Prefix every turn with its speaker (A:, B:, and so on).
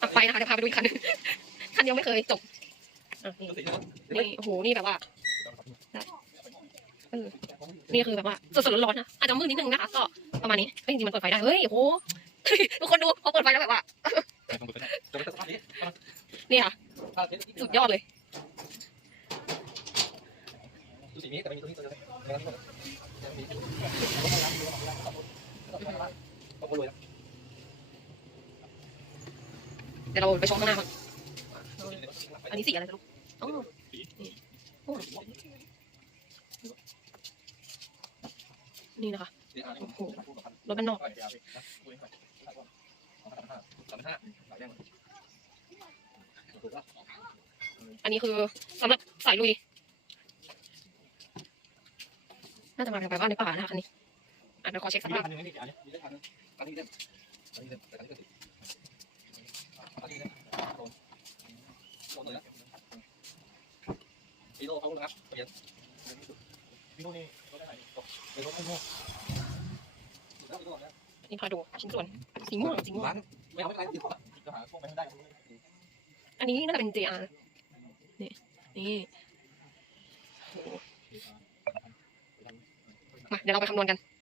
A: ตัดไฟนะคะเดี๋ยวพาไปดูอีกคันหนึงคันยังไม่เคยจบอะนี่นี่โอ้โหนี่แบบว่าเออนี่คือแบบว่าสดๆร้อนๆนะอาจจะมืดนิดนึงนะคะก็ประมาณนี้เฮ้ยจริงๆมันเปิดไฟได้เฮ้ยโอ้โหทุกคนดูพอเปิดไฟแล้วแบบว่านี่ค่ะสุดยอดเลย
B: สีนี้แต่ไม่มีตัวนี้ตัว เดี๋ยว
A: เราไปชมข้างหน้าก่อนอันนี้สีอะไรลูกอ๋อนี่นะคะโอ้โหรถบ้านนอกอันนี้คือสำหรับสายลุย น่าจะมาแบบว่าในป่านะคะคันนี้อะเดี๋ยวขอเช็คสภาพ
B: โน่เขานะครับเปลี่ยนอีโน่นี่รถได้ไหนเดี๋ยวรถไม่โน่แล้วอีโน่เนี่ย
A: นี่พาดูชิ้นส่วนสีม่วงสีม่วง
B: ร้านไม่เอาไม่ไรติดจะหาพวกไม่ได้
A: อันนี้น่าจะเป็น JR นี่นี่มาเดี๋ยวเราไปคำนวณกัน